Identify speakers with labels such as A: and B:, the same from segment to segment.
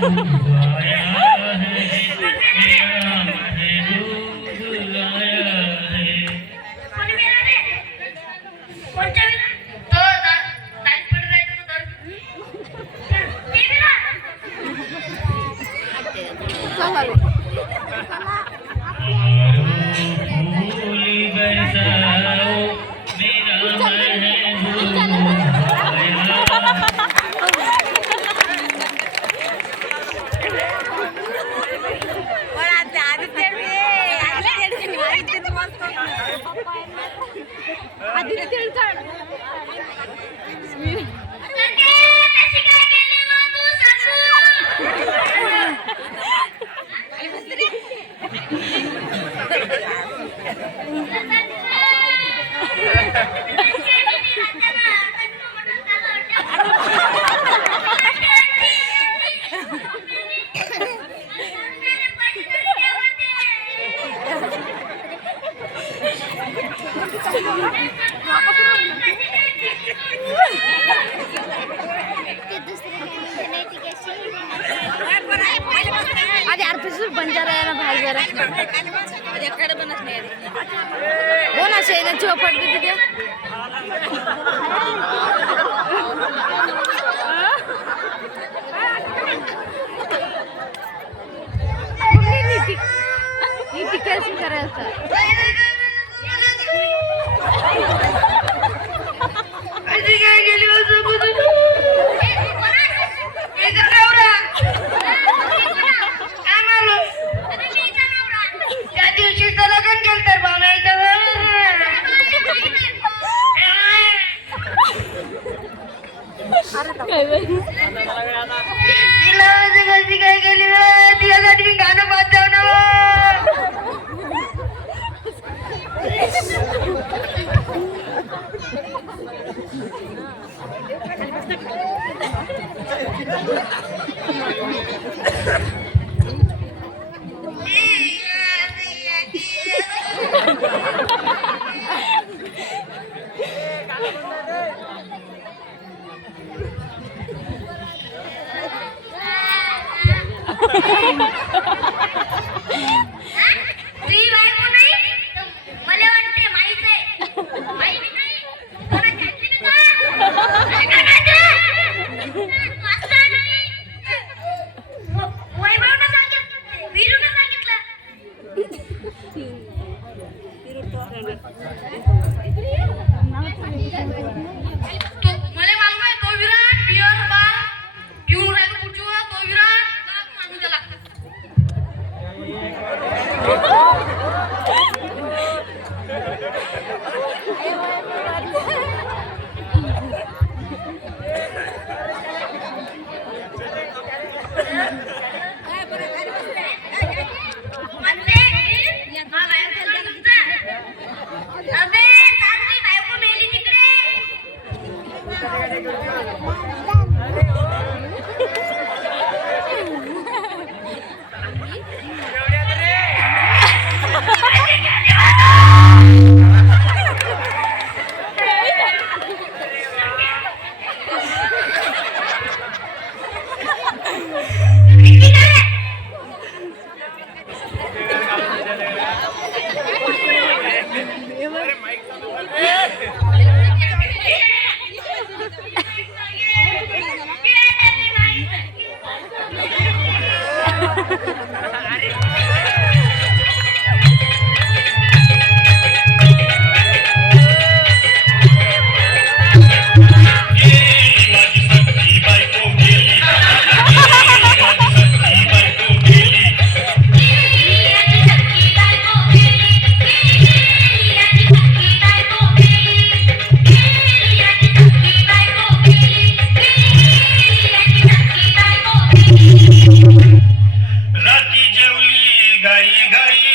A: yeah. अरे यार फिर बन ना
B: भाई जरा. बनत नहीं. हो
C: ना चाहिए ना चौपट घड़ी घड़ी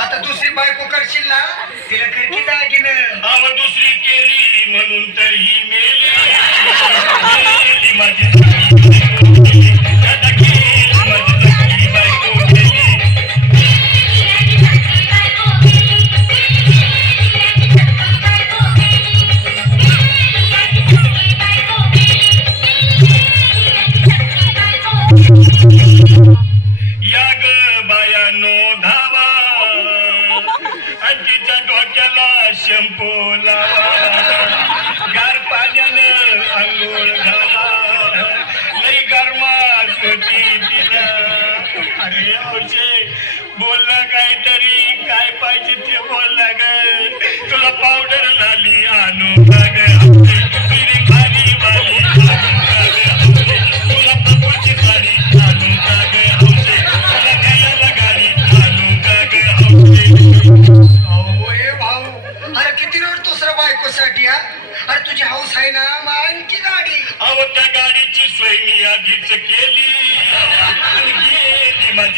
C: आता दुसरी बायको करशील ना तिला खिडकी काय
D: की आव दुसरी केली म्हणून तर ही मेली. माझी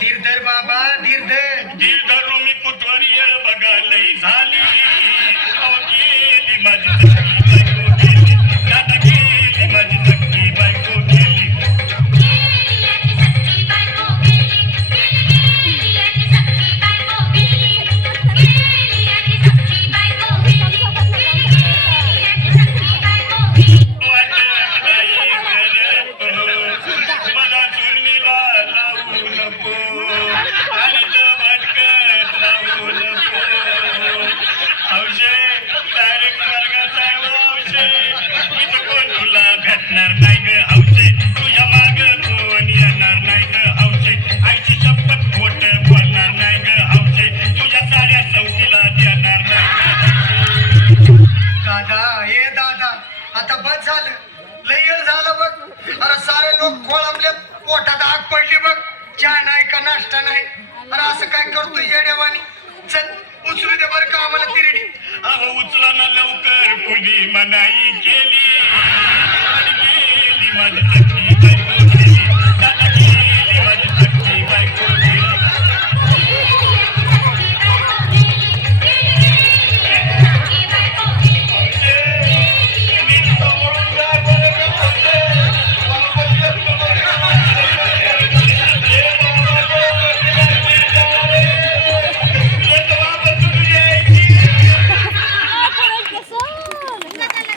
C: धीर धर बाबा धीर धर.
D: धीर धरून मी कुठवर येळ बघा लई झाली. tonight.